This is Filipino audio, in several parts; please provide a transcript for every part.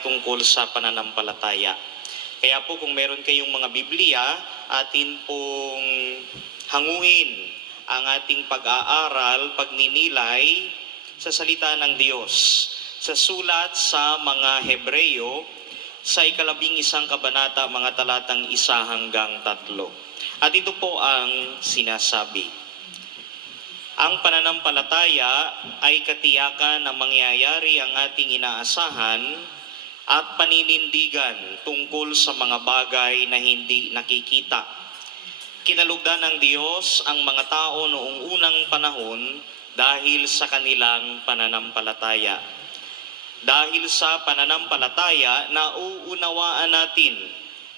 tungkol sa pananampalataya. Kaya po kung meron kayong mga Biblia, atin pong hanguin ang ating pag-aaral, pagninilay sa salita ng Diyos. Sa sulat sa mga Hebreyo, sa 11 kabanata, mga talatang 1 hanggang 3. At ito po ang sinasabi. Ang pananampalataya ay katiyakan na mangyayari ang ating inaasahan at paninindigan tungkol sa mga bagay na hindi nakikita. Kinalugdan ng Diyos ang mga tao noong unang panahon dahil sa kanilang pananampalataya. Dahil sa pananampalataya, nauunawaan natin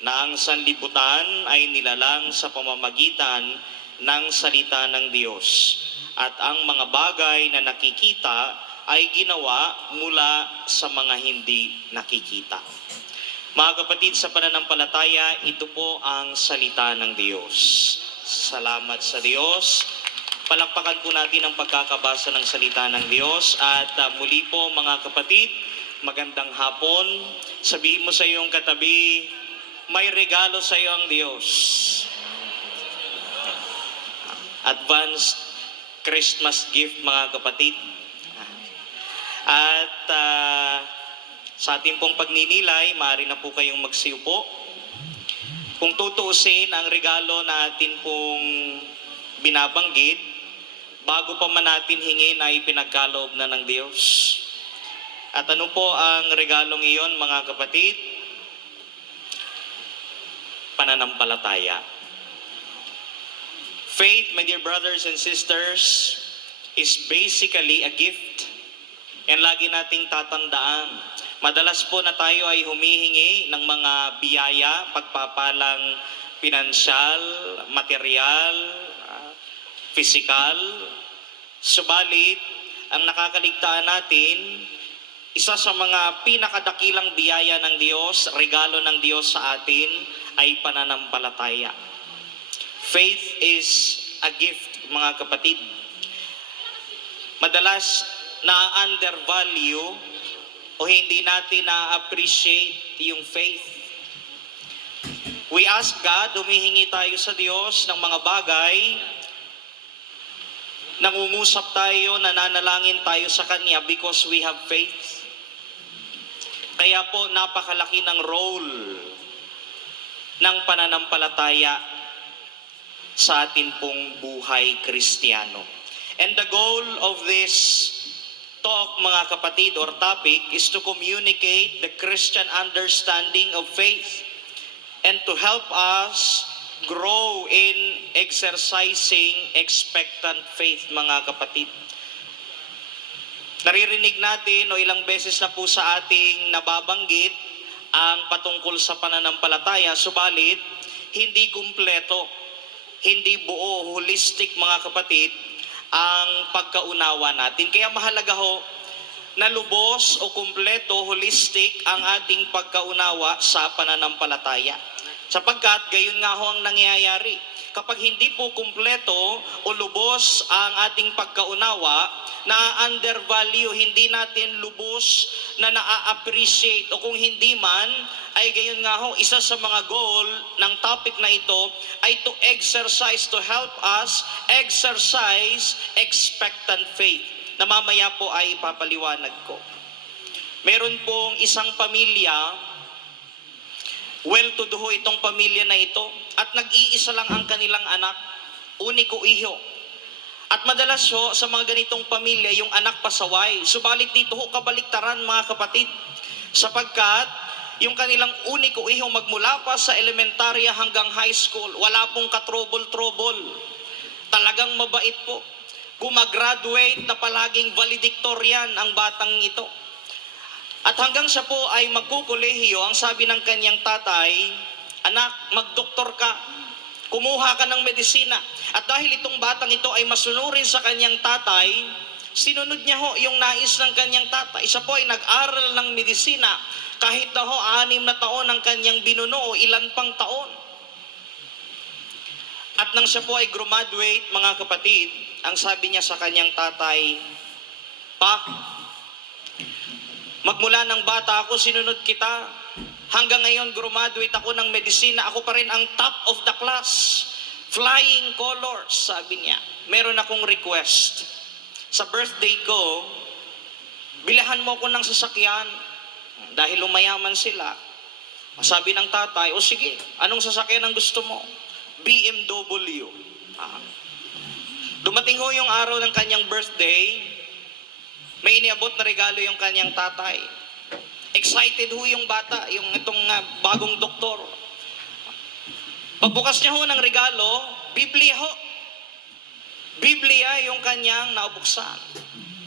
na ang sanlibutan ay nilalang sa pamamagitan ng salita ng Diyos. At ang mga bagay na nakikita ay ginawa mula sa mga hindi nakikita. Mga kapatid, sa pananampalataya, ito po ang salita ng Diyos. Salamat sa Diyos. Palakpakan po natin ang pagkakabasa ng salita ng Diyos. At muli po mga kapatid, magandang hapon. Sabihin mo sa iyong katabi, may regalo sa iyo ang Diyos. Advanced Christmas gift mga kapatid. At sa ating pong pagninilay, maaari na po kayong magsiupo. Kung tutuusin ang regalo na atin pong binabanggit, bago pa man natin hingin ay pinagkaloob na ng Diyos. At ano po ang regalong iyon mga kapatid? Pananampalataya. Faith, my dear brothers and sisters, is basically a gift. Yan lagi nating tatandaan. Madalas po na tayo ay humihingi ng mga biyaya, pagpapalang pinansyal, material, pisikal. Subalit, ang nakakaligtaan natin, isa sa mga pinakadakilang biyaya ng Diyos, regalo ng Diyos sa atin, ay pananampalataya. Faith is a gift, mga kapatid. Madalas na-undervalue o hindi natin na-appreciate yung faith. We ask God, humihingi tayo sa Diyos ng mga bagay, nangungusap tayo, nananalangin tayo sa Kanya because we have faith. Kaya po napakalaki ng role ng pananampalataya sa atin pong buhay Kristiyano. And the goal of this talk, mga kapatid, or topic, is to communicate the Christian understanding of faith and to help us grow in exercising expectant faith, mga kapatid. Naririnig natin o ilang beses na po sa ating nababanggit ang patungkol sa pananampalataya, subalit hindi kumpleto, hindi buo, holistic, mga kapatid, ang pagkaunawa natin. Kaya mahalaga ho na lubos o kumpleto, holistic ang ating pagkaunawa sa pananampalataya. Sapagkat gayon nga ho ang nangyayari. Kapag hindi po kumpleto o lubos ang ating pagkaunawa, na-undervalue, hindi natin lubos na na-appreciate, o kung hindi man, ay gayon nga ho, isa sa mga goal ng topic na ito ay to exercise, to help us exercise expectant faith, na mamaya po ay ipapaliwanag ko. Meron pong isang pamilya, well-to-do itong pamilya na ito, at nag-iisa lang ang kanilang anak, uniko iho. At madalas ho, sa mga ganitong pamilya, yung anak pasaway. Subalit dito ho, kabaliktaran, mga kapatid, sapagkat yung kanilang uniko iho magmula pa sa elementarya hanggang high school, wala pong katrobol-trobol. Talagang mabait po. Gumagraduate na palaging valedictorian ang batang ito. At hanggang siya po ay magkukolehiyo, ang sabi ng kanyang tatay, anak, magdoktor ka, kumuha ka ng medisina. At dahil itong batang ito ay masunurin sa kanyang tatay, sinunod niya ho yung nais ng kanyang tatay. Siya po ay nag-aral ng medisina, kahit na ho 6 na taon ang kanyang binuno o ilan pang taon. At nang siya po ay graduate, mga kapatid, ang sabi niya sa kanyang tatay, Pak, Magmula ng bata ako, sinunod kita. Hanggang ngayon, graduate ako ng medisina. Ako pa rin ang top of the class. Flying colors, sabi niya. Meron akong request. Sa birthday ko, bilhan mo ko ng sasakyan. Dahil umayaman sila. Sabi ng tatay, o sige, anong sasakyan ang gusto mo? BMW. Dumating ho yung araw ng kanyang birthday, may iniabot na regalo yung kanyang tatay. Excited ho yung bata, yung itong bagong doktor. Pagbukas niya ho ng regalo, Biblia ho. Biblia yung kanyang naubuksan.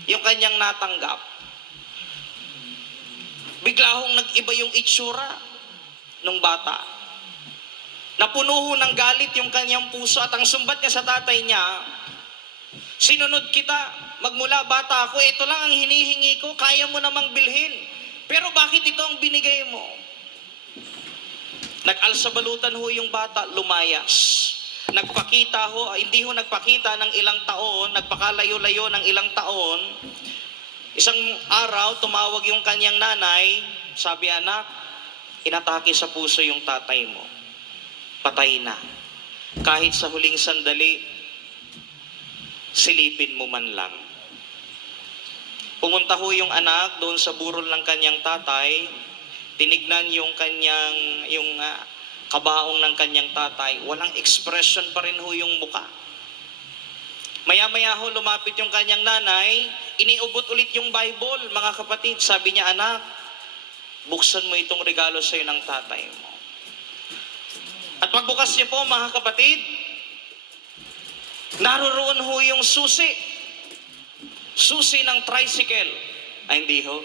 Yung kanyang natanggap. Bigla hong nag-iba yung itsura ng bata. Napuno ho ng galit yung kanyang puso at ang sumbat niya sa tatay niya, sinunod kita, magmula bata ako, ito lang ang hinihingi ko, kaya mo namang bilhin. Pero bakit ito ang binigay mo? Nag-alsabalutan ho yung bata, lumayas. Nagpakita ho, hindi ho nagpakita ng ilang taon, nagpakalayo-layo ng ilang taon. Isang araw, tumawag yung kanyang nanay, sabi, anak, inatake sa puso yung tatay mo. Patay na. Kahit sa huling sandali, silipin mo man lang. Pumunta ho yung anak doon sa burol ng kanyang tatay, tinignan yung kanyang, kabaong ng kanyang tatay, walang expression pa rin ho yung muka. Maya-maya ho lumapit yung kanyang nanay, iniubot ulit yung Bible, mga kapatid. Sabi niya, anak, buksan mo itong regalo sa'yo ng tatay mo. At pagbukas niya po, mga kapatid, naroon ho yung susi. Susi ng tricycle. Ay, hindi ho.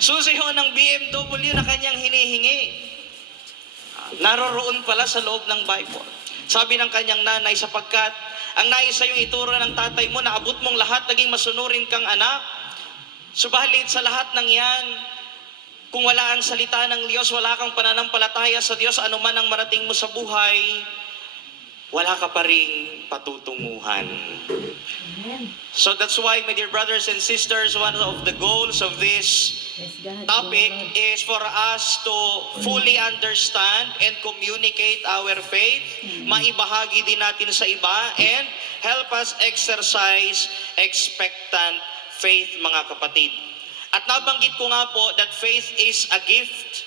Susi ho ng BMW na kanyang hinihingi. Naroon pala sa loob ng Bible. Sabi ng kanyang nanay, sapagkat ang nais sa iyong ituro ng tatay mo, naabot mong lahat, naging masunurin kang anak. Subalit sa lahat ng yan, kung wala ang salita ng Diyos, wala kang pananampalataya sa Diyos, anuman ang marating mo sa buhay, wala ka pa ring patutunguhan. So that's why, my dear brothers and sisters, one of the goals of this topic is for us to fully understand and communicate our faith, maibahagi din natin sa iba, and help us exercise expectant faith, mga kapatid. At nabanggit ko nga po that faith is a gift.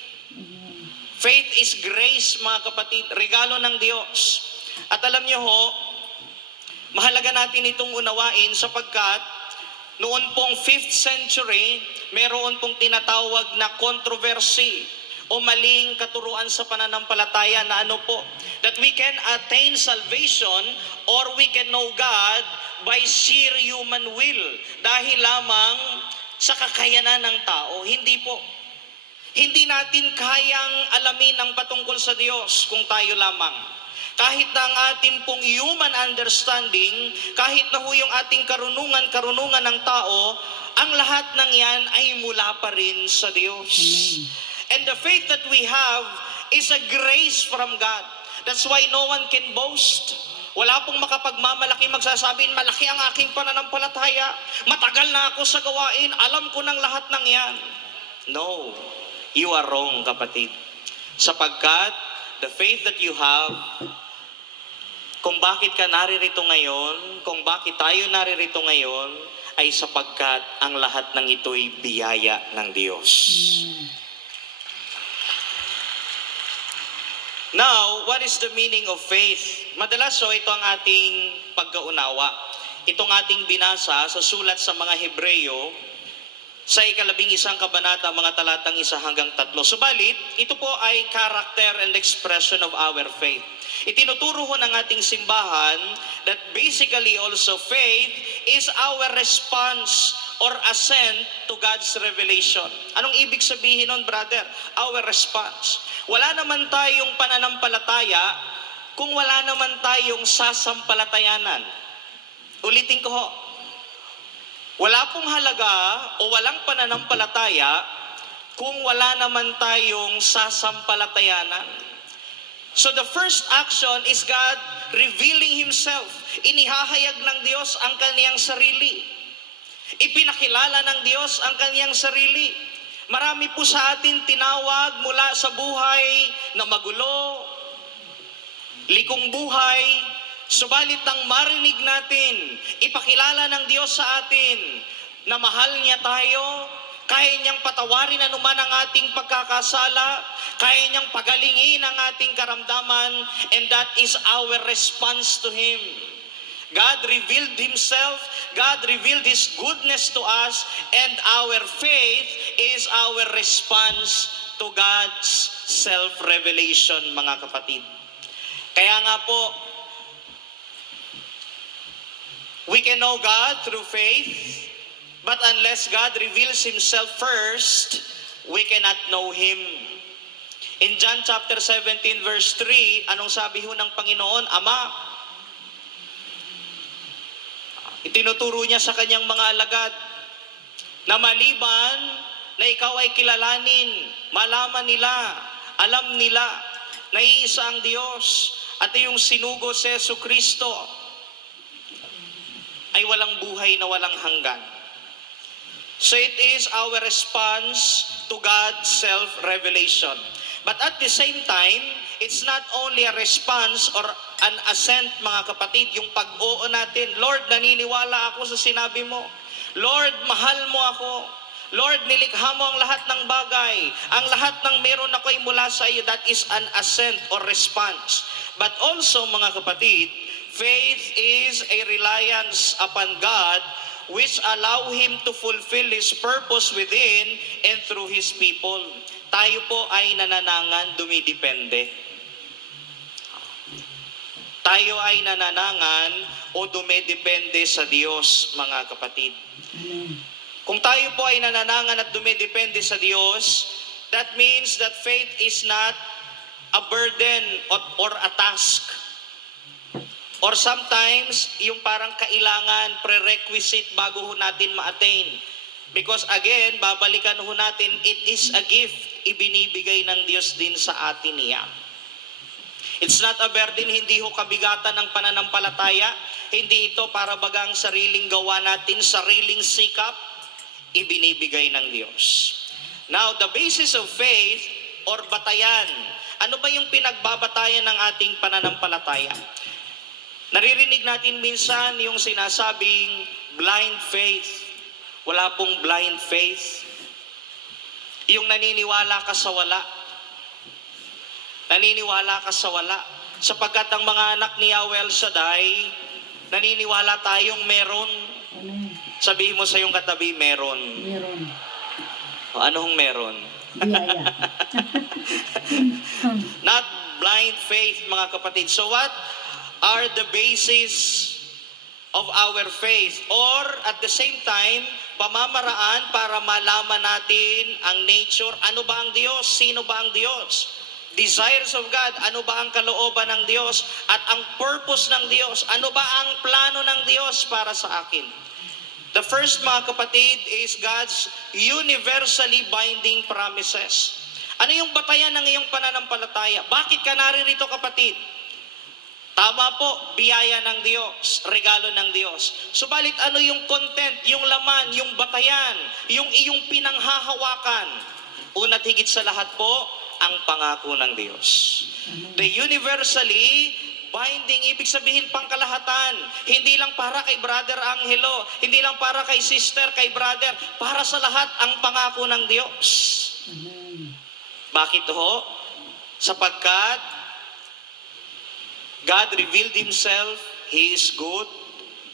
Faith is grace, mga kapatid, regalo ng Diyos. At alam niyo ho, mahalaga natin itong unawain sapagkat noon pong 5th century, meron pong tinatawag na controversy o maling katuruan sa pananampalataya na ano po, that we can attain salvation or we can know God by sheer human will. Dahil lamang sa kakayanan ng tao, hindi po. Hindi natin kayang alamin ang patungkol sa Diyos kung tayo lamang. Kahit na ang ating pong human understanding, kahit na ho yung ating karunungan ng tao, ang lahat ng yan ay mula pa rin sa Diyos. Amen. And the faith that we have is a grace from God. That's why no one can boast. Wala pong makapagmamalaki magsasabing, malaki ang aking pananampalataya, matagal na ako sa gawain, alam ko ng lahat ng yan. No, you are wrong, kapatid. Sapagkat the faith that you have, kung bakit ka naririto ngayon, kung bakit tayo naririto ngayon, ay sapagkat ang lahat ng ito'y biyaya ng Diyos. Now, what is the meaning of faith? Madalas ito ang ating pagkaunawa. Itong ating binasa sa sulat sa mga Hebreyo, sa 11 kabanata, mga talatang 1 hanggang 3. Subalit, ito po ay character and expression of our faith. Itinuturo ho ng ating simbahan that basically also faith is our response or assent to God's revelation. Anong ibig sabihin nun, brother? Our response. Wala naman tayong pananampalataya kung wala naman tayong sasampalatayanan. Ulitin ko ho. Wala pong halaga o walang pananampalataya kung wala naman tayong sasampalatayanan. So the first action is God revealing Himself. Inihahayag ng Diyos ang kaniyang sarili. Ipinakilala ng Diyos ang kanyang sarili. Marami po sa atin tinawag mula sa buhay na magulo, likong buhay, subalit ang marinig natin, ipakilala ng Diyos sa atin na mahal niya tayo, kaya niyang patawarin anuman ang ating pagkakasala, kaya niyang pagalingin ang ating karamdaman, and that is our response to Him. God revealed Himself, God revealed His goodness to us, and our faith is our response to God's self-revelation, mga kapatid. Kaya nga po, we can know God through faith, but unless God reveals Himself first, we cannot know Him. In John chapter 17 verse 3, anong sabi ho ng Panginoon? Ama, itinuturo niya sa kanyang mga alagad na maliban na ikaw ay kilalanin, malaman nila, alam nila na iisa ang Diyos at iyong sinugo si Jesucristo ay walang buhay na walang hanggan. So it is our response to God's self-revelation. But at the same time, it's not only a response or an assent, mga kapatid, yung pag-oo natin. Lord, naniniwala ako sa sinabi mo. Lord, mahal mo ako. Lord, nilikha mo ang lahat ng bagay. Ang lahat ng meron ako ay mula sa iyo. That is an assent or response. But also, mga kapatid, faith is a reliance upon God which allow Him to fulfill His purpose within and through His people. Tayo po ay nananangan, dumidepende. Tayo ay nananangan o dumidepende sa Diyos, mga kapatid. Kung tayo po ay nananangan at dumidepende sa Diyos, that means that faith is not a burden or a task. Or sometimes, yung parang kailangan, prerequisite bago ho natin ma-attain. Because again, babalikan ho natin, it is a gift, ibinibigay ng Diyos din sa atin niya. It's not a burden, hindi ho kabigatan ng pananampalataya. Hindi ito para bagang sariling gawa natin, sariling sikap, ibinibigay ng Diyos. Now, the basis of faith or batayan, ano ba yung pinagbabatayan ng ating pananampalataya? Naririnig natin minsan yung sinasabing blind faith. Wala pong blind faith. Yung naniniwala ka sa wala. Naniniwala ka sa wala. Sapagkat ang mga anak ni Yahweh El Shaddai, naniniwala tayong meron. Sabihin mo sa iyong katabi, meron. Meron. O anong meron? Biyaya. Not blind faith, mga kapatid. So what are the basis of our faith? Or at the same time, pamamaraan para malaman natin ang nature. Ano ba ang Diyos? Sino ba ang Diyos? Desires of God. Ano ba ang kalooban ng Diyos? At ang purpose ng Diyos. Ano ba ang plano ng Diyos para sa akin? The first, mga kapatid, is God's universally binding promises. Ano yung batayan ng iyong pananampalataya? Bakit ka naririto, kapatid? Tama po, biyaya ng Diyos, regalo ng Diyos. Subalit ano yung content, yung laman, yung batayan, yung iyong pinanghahawakan? Una't higit sa lahat po, ang pangako ng Diyos. The universally binding, ibig sabihin pangkalahatan. Hindi lang para kay Brother Angelo, hindi lang para kay sister, kay brother, para sa lahat ang pangako ng Diyos. Bakit ho? Sapagkat God revealed Himself, He is good,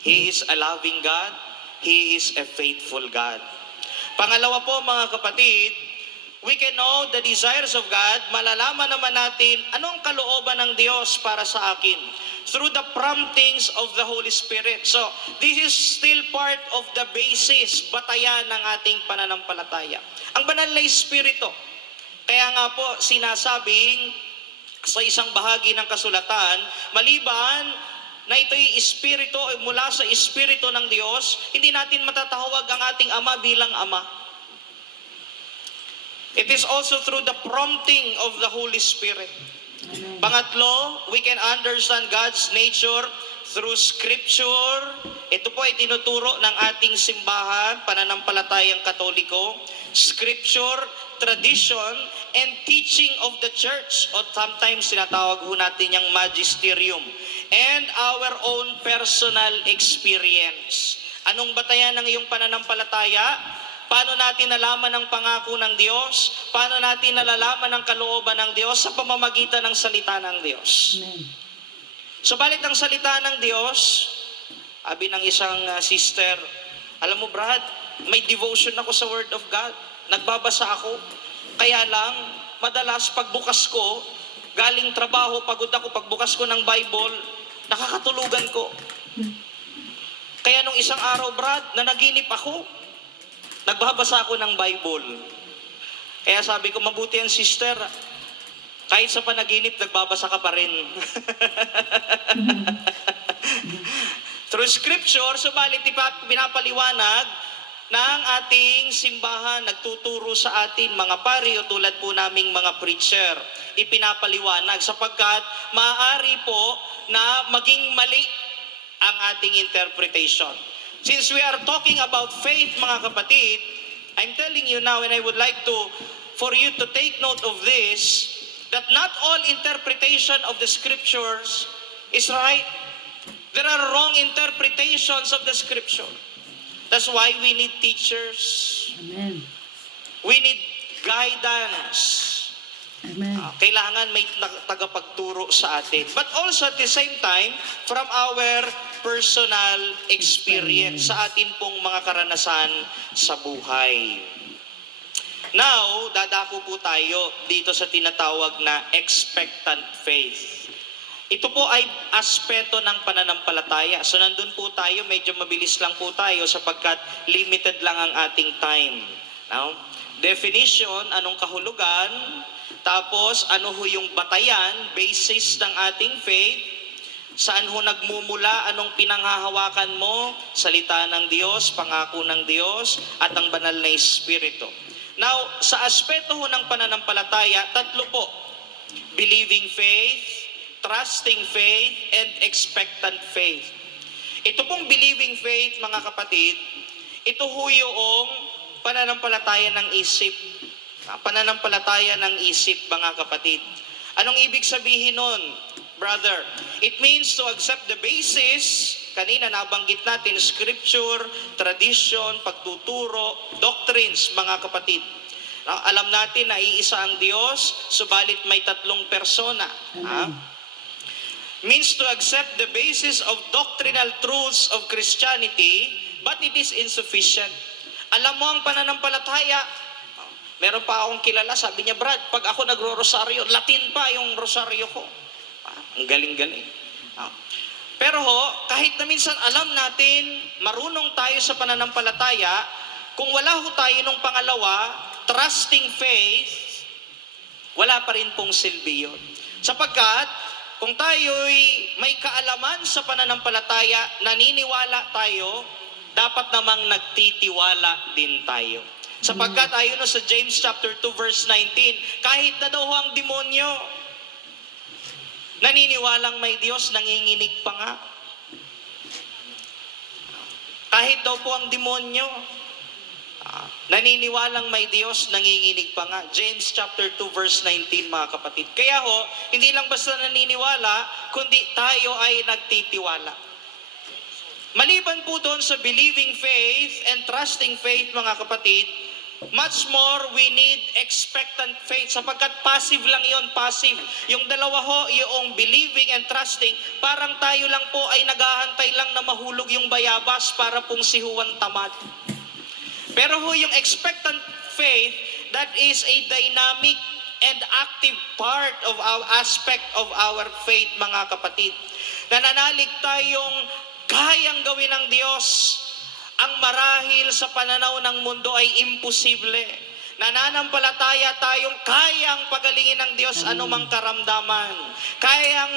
He is a loving God, He is a faithful God. Pangalawa po, mga kapatid, we can know the desires of God, malalaman naman natin anong kalooban ng Diyos para sa akin through the promptings of the Holy Spirit. So, this is still part of the basis, batayan ng ating pananampalataya. Ang banal na Espiritu. Kaya nga po, sinasabing sa isang bahagi ng kasulatan, maliban na ito'y espiritu mula sa espiritu ng Diyos, hindi natin matatawag ang ating Ama bilang Ama. It is also through the prompting of the Holy Spirit. Pangatlo, we can understand God's nature through Scripture. Ito po ay tinuturo ng ating simbahan, pananampalatayang Katoliko. Scripture, tradition, and teaching of the church. O sometimes sinatawag ho natin yung magisterium. And our own personal experience. Anong batayan ng iyong pananampalataya? Paano natin nalaman ang pangako ng Diyos? Paano natin nalalaman ang kalooban ng Diyos? Sa pamamagitan ng salita ng Diyos. Amen. Subalit ang salita ng Diyos, sabi ng isang sister, alam mo Brad, may devotion ako sa Word of God. Nagbabasa ako. Kaya lang, madalas pagbukas ko, galing trabaho, pagod ako, pagbukas ko ng Bible, nakakatulugan ko. Kaya nung isang araw, Brad, nanaginip ako. Nagbabasa ako ng Bible. Kaya sabi ko, mabuti yan sister, kahit sa panaginip, nagbabasa ka pa rin. Through Scripture, subalit pinapaliwanag ng ating simbahan, nagtuturo sa atin, mga pari o tulad po naming mga preacher, ipinapaliwanag sapagkat maaari po na maging mali ang ating interpretation. Since we are talking about faith, mga kapatid, I'm telling you now, and I would like for you to take note of this, that not all interpretation of the Scriptures is right. There are wrong interpretations of the Scripture. That's why we need teachers. Amen. We need guidance. Amen. Kailangan may tagapagturo sa atin. But also at the same time, from our personal experience, sa atin pong mga karanasan sa buhay. Now, dadako po tayo dito sa tinatawag na expectant faith. Ito po ay aspeto ng pananampalataya. So nandun po tayo, medyo mabilis lang po tayo sapagkat limited lang ang ating time. Now, definition, anong kahulugan, tapos ano ho yung batayan, basis ng ating faith, saan ho nagmumula, anong pinanghahawakan mo, salita ng Diyos, pangako ng Diyos, at ang banal na Espiritu. Now, sa aspeto ho ng pananampalataya, tatlo po. Believing faith, trusting faith, and expectant faith. Ito pong believing faith, mga kapatid, ito ho yung pananampalataya ng isip. Pananampalataya ng isip, mga kapatid. Anong ibig sabihin nun, brother? It means to accept the basis, kanina nabanggit natin, scripture, tradition, pagtuturo, doctrines, mga kapatid. Alam natin na iisa ang Diyos, subalit may tatlong persona. Means to accept the basis of doctrinal truths of Christianity, but it is insufficient. Alam mo ang pananampalataya, meron pa akong kilala, sabi niya, Brad, pag ako nagro-rosaryo, Latin pa yung rosaryo ko. Ang galing-galing. Pero ho, kahit na minsan alam natin, marunong tayo sa pananampalataya, kung wala ho tayo nung pangalawa, trusting faith, wala pa rin pong silbi yun. Sapagkat, kung tayo'y may kaalaman sa pananampalataya, naniniwala tayo, dapat namang nagtitiwala din tayo. Sapagkat ayon sa James chapter 2 verse 19, kahit na daw ang demonyo, naniniwalang may Diyos, nanginginig pa nga. Kahit daw po ang demonyo, naniniwalang may Diyos, nanginginig pa nga. James chapter 2 verse 19, mga kapatid. Kaya ho, hindi lang basta naniniwala, kundi tayo ay nagtitiwala. Maliban po doon sa believing faith and trusting faith, mga kapatid, much more we need expectant faith sapagkat passive lang yon, passive. Yung dalawa ho, yung believing and trusting, parang tayo lang po ay naghahantay lang na mahulog yung bayabas para pong sihuan tamad. Pero ho, yung expectant faith, that is a dynamic and active part of our aspect of our faith, mga kapatid. Nananalig tayong kayang gawin ng Diyos. Ang marahil sa pananaw ng mundo ay imposible. Nananampalataya tayong kayang pagalingin ng Diyos anumang karamdaman. Kayang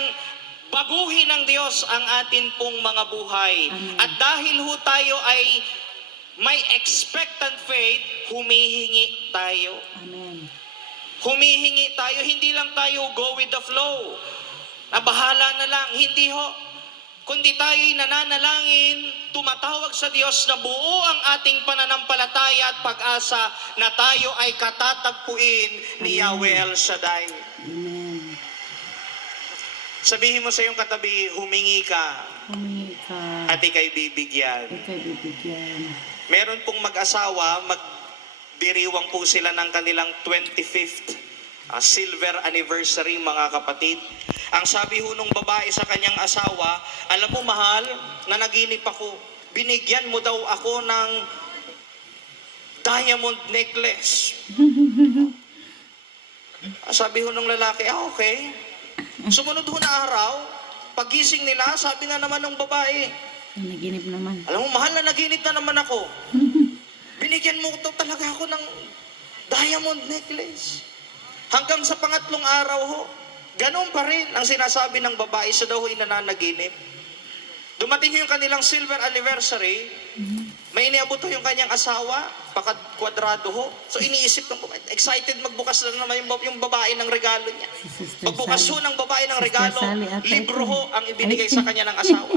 baguhin ng Diyos ang atin pong mga buhay. At dahil ho tayo ay may expectant faith, humihingi tayo. Amen. Humihingi tayo, hindi lang tayo go with the flow. Na bahala na lang, hindi ho. kundi tayo'y nananalangin, tumatawag sa Diyos na buo ang ating pananampalataya at pag-asa na tayo ay katatagpuin ni Yahweh El Shaddai. Amen. Sabihin mo sa iyong katabi, humingi ka Humingi ka. at ika'y bibigyan. Ika'y bibigyan. Meron pong mag-asawa, magdiriwang po sila ng kanilang 25th silver anniversary, mga kapatid. Ang sabi ho nung babae sa kanyang asawa, alam mo mahal, nanaginip ako. Binigyan mo daw ako ng diamond necklace. Sabi ho nung lalaki, okay. Sumunod ho na araw, pagising nila, sabi nga naman ng babae, Naginip naman. alam mo mahal, nanaginip na naman ako. Binigyan mo to talaga ako ng diamond necklace. Hanggang sa pangatlong araw ho, ganun pa rin ang sinasabi ng babae, siya daw ho'y nananaginip. Dumating yung kanilang silver anniversary, may iniabot ho yung kanyang asawa, kwadrado ho. So iniisip ng babae, excited magbukas na naman yung babae ng regalo niya. Pagbukas ho ng babae ng regalo, libro ho ang ibinigay sa kanya ng asawa.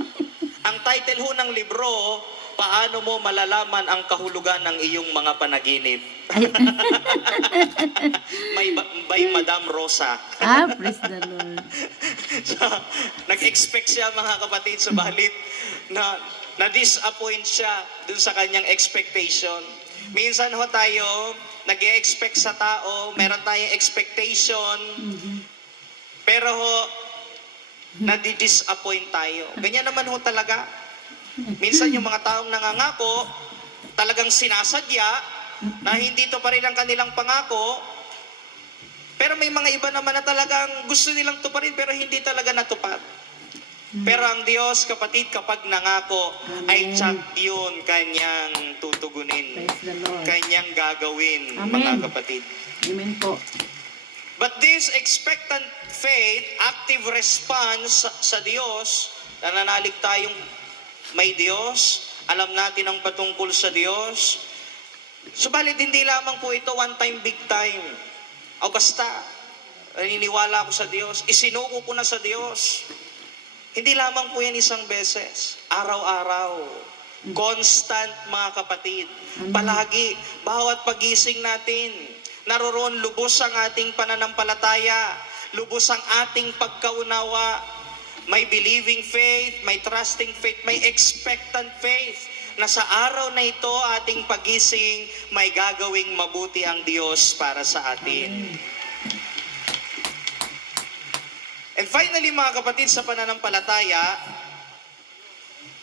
Ang title ho ng libro, Paano Mo Malalaman ang Kahulugan ng Iyong Mga Panaginip? By Madam Rosa. Praise the Lord. So, nag-expect siya, mga kapatid, subalit na-disappoint siya dun sa kanyang expectation. Minsan ho tayo, nag-e-expect sa tao, meron tayong expectation, pero ho, nadi-disappoint tayo. Ganyan naman ho talaga. Minsan yung mga taong nangangako, talagang sinasadya na hindi to pa rin ang kanilang pangako, pero may mga iba naman na talagang gusto nilang tuparin pero hindi talaga natupad. Pero ang Diyos, kapatid, kapag nangako, ay tsak yun kanyang tutugunin. Praise the Lord. Kanyang gagawin, Amen. mga kapatid. Amen po. But this expectant faith, active response sa Diyos, nananalig tayong may Diyos, alam natin ang patungkol sa Diyos. Subalit hindi lamang po ito one time, big time. O basta, naniniwala ako sa Diyos, isinuko ko na sa Diyos. Hindi lamang po yan isang beses, araw-araw. Constant, mga kapatid. Palagi, bawat pagising natin, naroroon lubos ang ating pananampalataya, lubos ang ating pagkaunawa. May believing faith, may trusting faith, may expectant faith na sa araw na ito ating pagising, may gagawing mabuti ang Diyos para sa atin. And finally, mga kapatid, sa pananampalataya,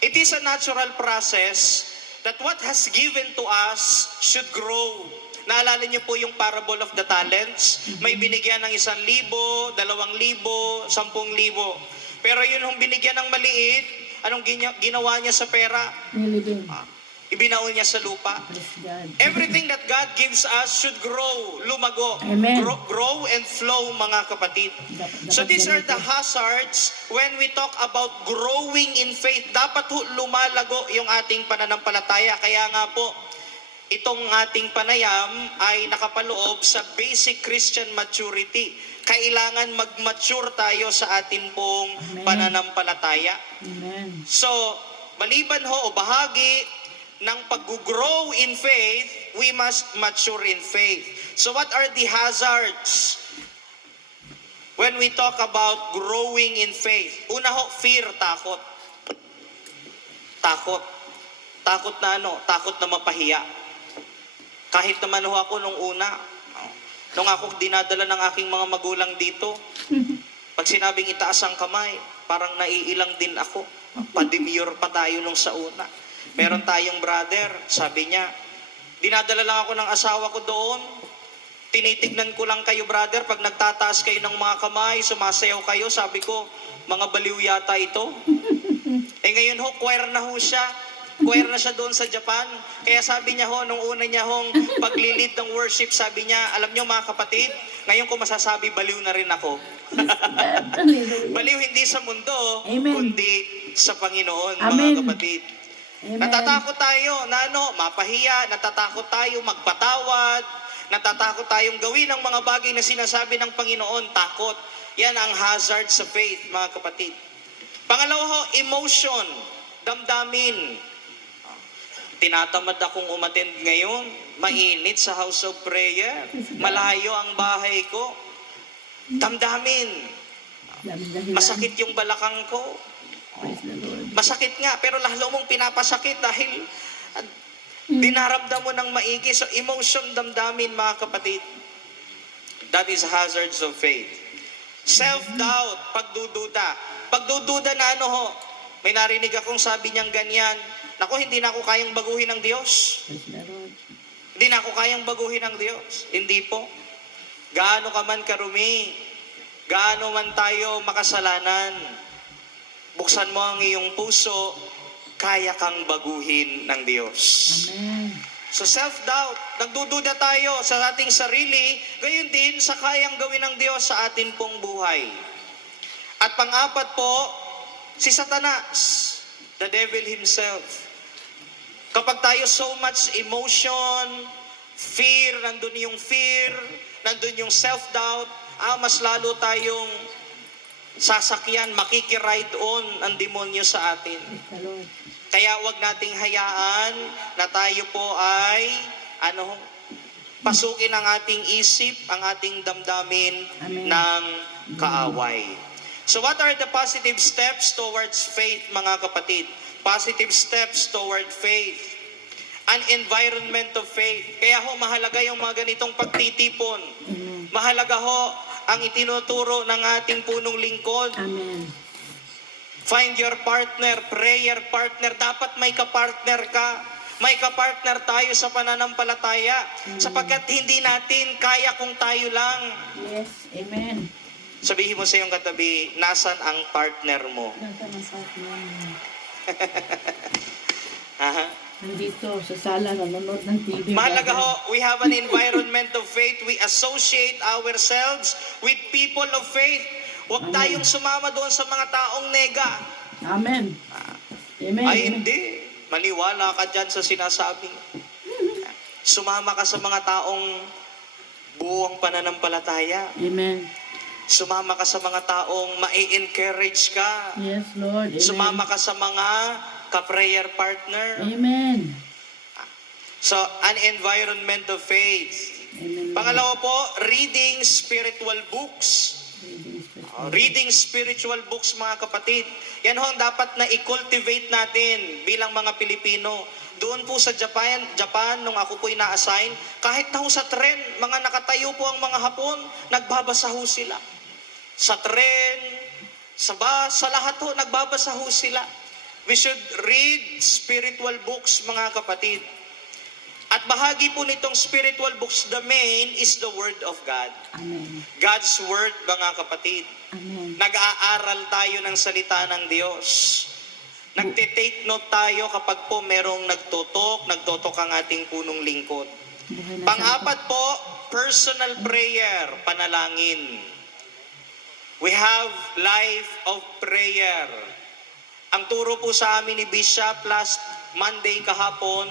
it is a natural process that what has given to us should grow. Naalala niyo po yung parable of the talents? May binigyan ng 1,000, 2,000, 10,000. Pero yun yung binigyan ng maliit, anong ginawa niya sa pera? Nilibing. Ibinaon niya sa lupa. Praise God. Everything that God gives us should grow, lumago. Amen. Grow and flow, mga kapatid. So these are the hazards when we talk about growing in faith. Dapat lumalago yung ating pananampalataya. Kaya nga po, itong ating panayam ay nakapaloob sa basic Christian maturity. Kailangan mag-mature tayo sa atin pong pananampalataya. Amen. So, maliban ho o bahagi ng pag-grow in faith, we must mature in faith. So what are the hazards when we talk about growing in faith? Una ho, fear, takot. Takot. Takot na ano? Takot na mapahiya. Kahit naman ho ako nung una, nung ako dinadala ng aking mga magulang dito, pag sinabing itaas ang kamay, parang naiilang din ako. Pa-demure pa tayo nung sa una. Meron tayong brother, sabi niya, dinadala lang ako ng asawa ko doon, tinitignan ko lang kayo brother, pag nagtataas kayo ng mga kamay, sumasayaw kayo, sabi ko, mga baliw yata ito. Ngayon ho, choir na ho siya. Choir na siya doon sa Japan. Kaya sabi niya ho, nung una niya hong paglilid ng worship, sabi niya, alam niyo mga kapatid, ngayon ko masasabi, baliw na rin ako. Baliw hindi sa mundo, Amen. kundi sa Panginoon, Amen. mga kapatid. Amen. Natatakot tayo na mapahiya, natatakot tayo magpatawad, natatakot tayong gawin ang mga bagay na sinasabi ng Panginoon, takot. Yan ang hazard sa faith, mga kapatid. Pangalawa ho, emotion, damdamin. Tinatamad akong umattend ngayon. Mainit sa house of prayer. Malayo ang bahay ko. Damdamin. Daming dahilan. Masakit yung balakang ko. Praise the Lord. Masakit nga, pero lalo mong pinapasakit dahil dinaramdam mo ng maigi. So emotion, damdamin mga kapatid. That is hazards of faith. Self-doubt, pagdududa. Pagdududa na ano ho, may narinig akong sabi niyang ganyan, naku, hindi na ako kayang baguhin ng Diyos. Praise the Lord. Hindi na ako kayang baguhin ng Diyos. Hindi po. Gaano ka man karumi, gaano man tayo makasalanan, buksan mo ang iyong puso, kaya kang baguhin ng Diyos. Amen. So self-doubt, nagdududa tayo sa ating sarili, gayon din sa kayang gawin ng Diyos sa atin pong buhay. At pang-apat po, si Satanas, the devil himself. Kapag tayo so much emotion, fear, nandun yung self-doubt, mas lalo tayong sasakyan, makikiride on ang demonyo sa atin. Praise the Lord. Kaya wag nating hayaan na tayo po ay pasukin ang ating isip, ang ating damdamin Amen. ng kaaway. So what are the positive steps towards faith, mga kapatid? Positive steps toward faith. An environment of faith. Kaya ho, mahalaga yung mga ganitong pagtitipon. Amen. Mahalaga ho ang itinuturo ng ating punong lingkod. Amen. Find your partner, prayer partner. Dapat may kapartner ka. May kapartner tayo sa pananampalataya. Sapagkat hindi natin kaya kung tayo lang. Yes. Amen. Sabihin mo sa iyong katabi, nasan ang partner mo? Nasa masakit na. Aha. Nandito sa sala, nanonood ng TV. Mahalaga ho, we have an environment of faith. We associate ourselves with people of faith. Huwag Amen. tayong sumama doon sa mga taong nega. Amen. Amen. Ay, Amen. hindi. Maniwala ka dyan sa sinasabi. Sumama ka sa mga taong buwang pananampalataya. Amen. Sumama ka sa mga taong ma-encourage ka. Yes, Lord. Amen. Sumama ka sa mga ka-prayer partner. Amen. So, an environment of faith. Amen. Pangalawa po, reading spiritual books. Reading spiritual books, mga kapatid. Yan ho ang dapat na i-cultivate natin bilang mga Pilipino. Doon po sa Japan, nung ako po ina-assign, kahit na ho sa tren, mga nakatayo po ang mga Hapon, nagbabasa ho sila. Sa tren, sa bus, sa lahat ho, nagbabasa ho sila. We should read spiritual books, mga kapatid. At bahagi po nitong spiritual books, the main is the Word of God. Amen. God's Word, mga kapatid. Amen. Nag-aaral tayo ng salita ng Diyos. Nagte-take note tayo kapag po merong nagtotok ang ating punong lingkod. Buhay na Pang-apat po, personal prayer, panalangin. We have life of prayer. Ang turo po sa amin ni Bishop last Monday kahapon,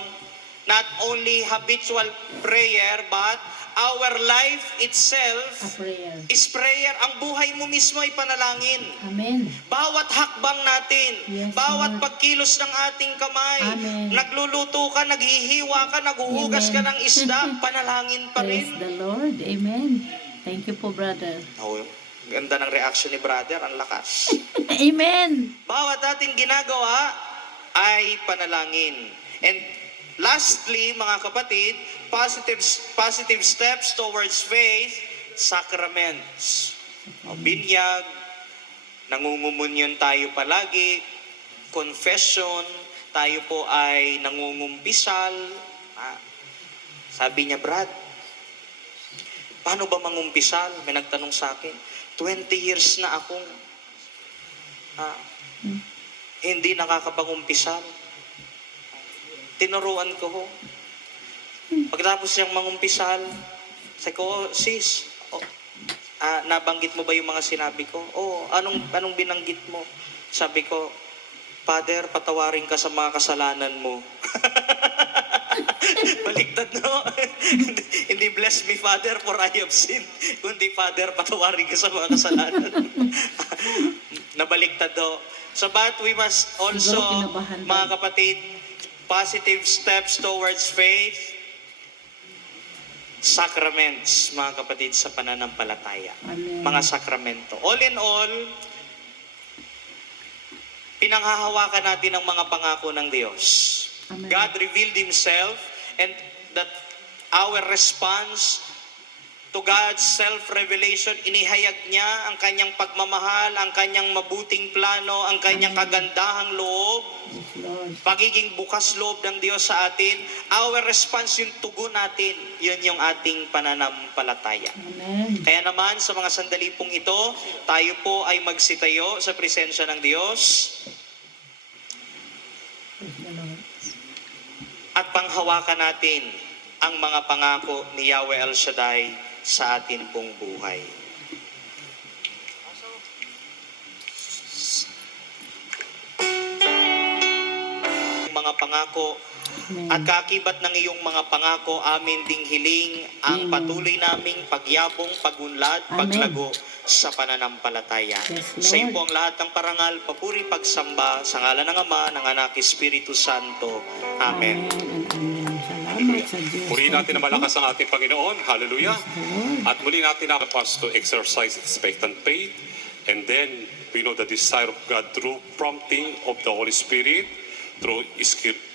not only habitual prayer, but our life a itself prayer. is prayer. Ang buhay mo mismo ay panalangin. Amen. Bawat hakbang natin, Yes, bawat Lord. pagkilos ng ating kamay, Amen. nagluluto ka, naghihiwa ka, naguhugas ka Amen. ng isda, panalangin pa Praise rin. the Lord. Amen. Thank you po, brother. Oh, ganda ng reaction ni brother, ang lakas. Amen. Bawat ating ginagawa ay panalangin. And lastly, mga kapatid, positive steps towards faith, sacraments. O, binyag, nangungumunyon tayo palagi, confession, tayo po ay nangungumpisal. Sabi niya, Brad, paano ba mangumpisal? May nagtanong sa akin, 20 years na akong hindi nakakapangumpisal. Tinuruan ko ho. Pagkatapos siyang mangumpisal, sabi ko, sis, nabanggit mo ba yung mga sinabi ko? Anong binanggit mo? Sabi ko, Father, patawarin ka sa mga kasalanan mo. Baliktad, no? Hindi bless me, Father, for I have sinned. Kundi, Father, patawarin ka sa mga kasalanan mo. Nabaliktad, no? But we must also, Siguro kinabahan mga ka. kapatid, positive steps towards faith, sacraments, mga kapatid, sa pananampalataya. Amen. Mga sakramento. All in all, pinanghahawakan natin ang mga pangako ng Diyos. Amen. God revealed Himself, and that our response to God's self-revelation, inihayag niya ang kanyang pagmamahal, ang kanyang mabuting plano, ang kanyang Amen. kagandahang loob, Yes, Lord. pagiging bukas loob ng Diyos sa atin. Our response, yung tugon natin, yun yung ating pananampalataya. Amen. Kaya naman, sa mga sandali pong ito, tayo po ay magsitayo sa presensya ng Diyos Praise the Lord. at panghawakan natin ang mga pangako ni Yahweh El Shaddai sa atin pong buhay. Mga pangako Amen. at kaakibat ng iyong mga pangako, amin ding hiling ang Amen. patuloy naming pagyabong, pagunlad, Amen. paglago sa pananampalataya. Yes, Sa iyo Lord. po ang lahat ng parangal, papuri, pagsamba sa ngalan ng Ama, ng Anak, Espiritu Santo. Amen. Amen and amen. Salamat sa Diyos. Muli natin na malakas ang ating Panginoon. Hallelujah. Praise the Lord. At muli natin na us to exercise expectant faith. And then, we know the desire of God through prompting of the Holy Spirit, through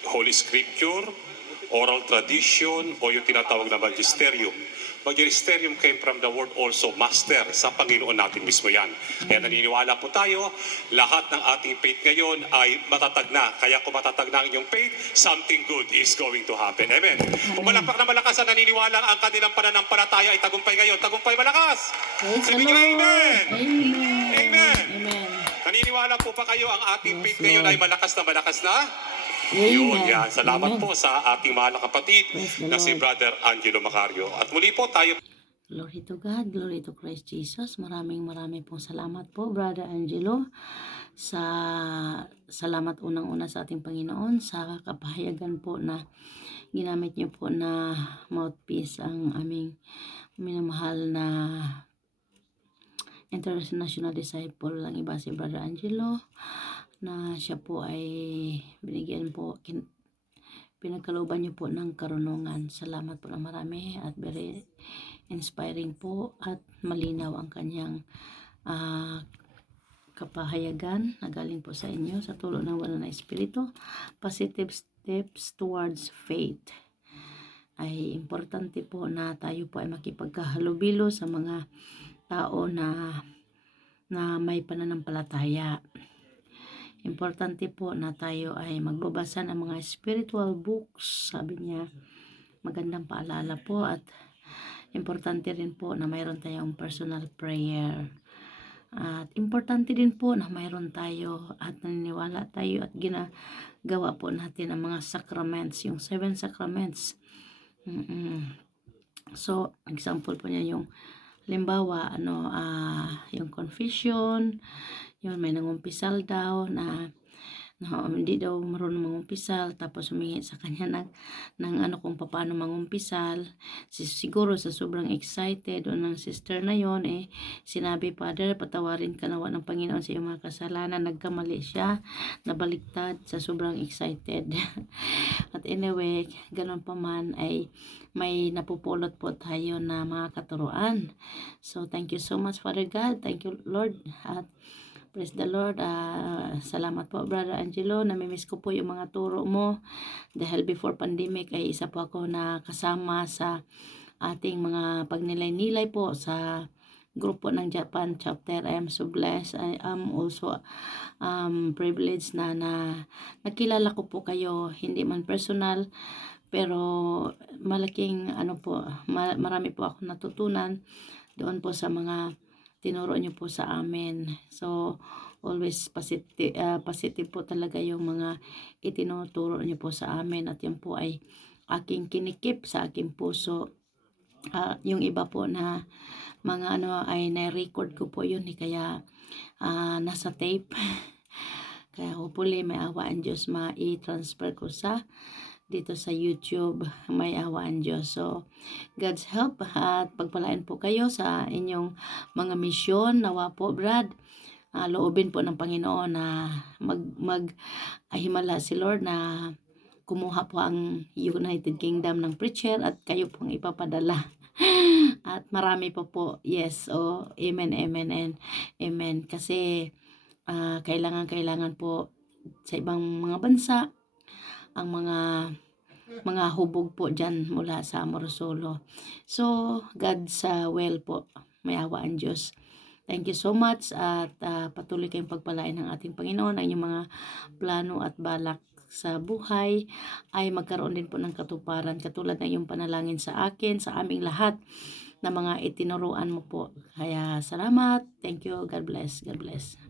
Holy Scripture, oral tradition, o yung tinatawag na magisterium. Magisterium came from the word also, master, sa Panginoon natin mismo yan. Kaya naniniwala po tayo, lahat ng ating faith ngayon ay matatag na. Kaya kung matatag na ang inyong faith, something good is going to happen. Amen. Kung malakpak na malakas ang naniniwala ang kanilang pananampalataya ay tagumpay ngayon. Tagumpay malakas! Praise the Sabi niyo, Lord. Amen! Amen. Amen. Amen. Naniniwala po ba kayo ang ating Yes, faith ngayon Lord. ay malakas na? Amen. Yun, yan. Salamat Amen. po sa ating mahal na kapatid Praise the na si Lord. Brother Angelo Macario. At muli po tayo Glory to God, glory to Christ Jesus. Maraming pong salamat po, Brother Angelo. Salamat unang-una sa ating Panginoon sa kapahayagan po na ginamit niyo po na mouthpiece ang aming minamahal na international disciple lang iba si Brother Angelo, na siya po ay binigyan po pinagkalooban niyo po ng karunungan. Salamat po na marami at very inspiring po at malinaw ang kanyang kapahayagan na galing po sa inyo sa tulong ng Banal na Espiritu. Positive steps towards faith. Ay importante po na tayo po ay makipagkahalubilo sa mga tao na may pananampalataya. Importante po na tayo ay magbabasa ng mga spiritual books. Sabi niya, magandang paalala po, at importante rin po na mayroon tayong personal prayer. At importante din po na mayroon tayo at naniniwala tayo at ginagawa po natin ang mga sacraments, yung 7 sacraments. So, example po niya yung halimbawa, yung confession, yun, may nangumpisal daw na hindi daw marunong mangumpisal, tapos humingi sa kanya ng kung paano mangumpisal. Siguro sa sobrang excited o ng sister na yon, sinabi, Father, patawarin ka nawa ng Panginoon sa iyong mga kasalanan. Nagkamali siya, nabaliktad sa sobrang excited. At anyway, ganun pa man ay may napupulot po tayo na mga katuruan. So thank you so much, Father God. Thank you, Lord. At praise the Lord. Salamat po, Brother Angelo. Namimiss ko po yung mga turo mo. Dahil before pandemic ay isa po ako na kasama sa ating mga pagnilay-nilay po sa grupo ng Japan chapter. I am so blessed. I am also privileged na nakilala ko po kayo, hindi man personal, pero malaking marami po ako natutunan doon po sa mga tinuro niyo po sa amin. So always positive po talaga yung mga itinuturo niyo po sa amin, at yan po ay aking kinikip sa aking puso. Yung iba po na mga ay na-record ko po yun, kaya nasa tape. Kaya hopefully may awa ang Diyos ma-i-transfer ko dito sa YouTube, may awa ang Diyos. So God's help, at pagpalain po kayo sa inyong mga misyon. Nawa po, Brad, loobin po ng Panginoon na himala si Lord na kumuha po ang United Kingdom ng preacher at kayo pong ipapadala. At marami po. Yes. Amen, amen, and amen. Kasi kailangan po sa ibang mga bansa ang mga hubog po dyan mula sa Amorosolo. So, God's will po. May awa ang Diyos. Thank you so much at patuloy kayong pagpalain ng ating Panginoon. Ang inyong mga plano at balak sa buhay ay magkaroon din po ng katuparan katulad ng iyong panalangin sa akin, sa aming lahat na mga itinuruan mo po. Kaya salamat. Thank you. God bless. God bless.